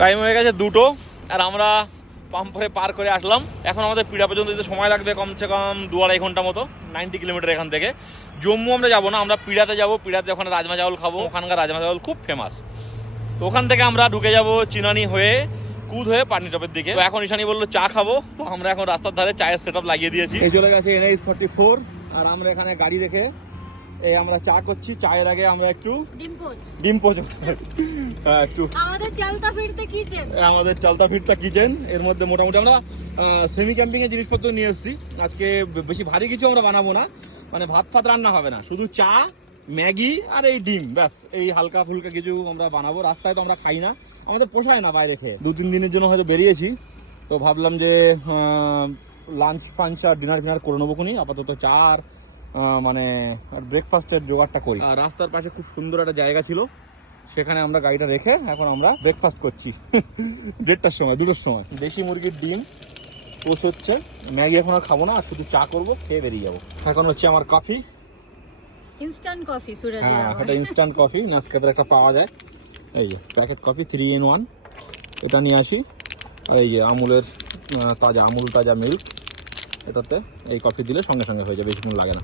Time হয়ে গেছে দুটো আর আমরা পাম্পরে পার করে আসলাম। এখন আমাদের পিড়া পর্যন্ত যেতে সময় লাগবে কমসে কম দু আড়াই ঘণ্টা মতো নাইনটি কিলোমিটার এখান থেকে। জম্মু আমরা যাব না আমরা পিড়াতে যাব পিড়াতে ওখানে রাজমা চাউল খাব ওখানকার রাজমা চাউল খুব ফেমাস তো ওখান থেকে আমরা ঢুকে যাব চিনানি হয়ে কুদ হয়ে পাটনি টপের দিকে। তো এখন ঈশানি বলল চা খাব। তো আমরা এখন রাস্তার ধারে চায়ের সেট লাগিয়ে দিয়েছি। এই চলে গেছে এনএইচ ফর্টি ফোর আর আমরা এখানে গাড়ি রেখে এই আমরা চা করছি। চায়ের আগে আমরা একটু ডিম পোচ। ডিম পচো। হ্যাঁ, একটু। আমাদের চালতা ফিরতে কিচেন আমাদের চালতা ফিরতা কিচেন এর মধ্যে মোটামুটি আমরা সেমি ক্যাম্পিং এর জিনিসপত্র নিয়ে এসেছি। আজকে বেশি ভারী কিছু আমরা বানাবো না। মানে ভাত ফাত রান্না হবে না। শুধু চা ম্যাগি আর এই ডিম ব্যাস। এই হালকা ফুলকা কিছু আমরা বানাবো। রাস্তায় তো আমরা খাই না। আমাদের পোষায় না বাইরে খেয়ে। দু তিন দিনের জন্য হয়তো বেরিয়েছি। তো ভাবলাম যে লাঞ্চ ফাঞ্চ আর ডিনার ফিনার করে নেব খুনি। আপাতত চা আর মানে ব্রেকফাস্টের জোগাড়টা করি। আর রাস্তার পাশে খুব সুন্দর একটা জায়গা ছিল। সেখানে আমরা গাড়িটা রেখে এখন আমরা ব্রেকফাস্ট করছি। দেড়টার সময় দুটোর সময়। দেশি মুরগির ডিম পোস্ট হচ্ছে। ম্যাগি এখন আর খাব না আর শুধু চা করব খেয়ে বেরিয়ে যাব। এখন হচ্ছে আমার কফি ইনস্ট্যান্ট কফি সুরজের হ্যাঁ একটা ইনস্ট্যান্ট কফি নাস্কাদের একটা পাওয়া যায়। এই যে packet coffee three in one এটা নিয়ে আসি। আর এই যে আমুলের তাজা আমুল তাজা মিল্ক এটাতে এই কফি দিলে সঙ্গে সঙ্গে হয়ে যাবে বেশিক্ষণ লাগে না।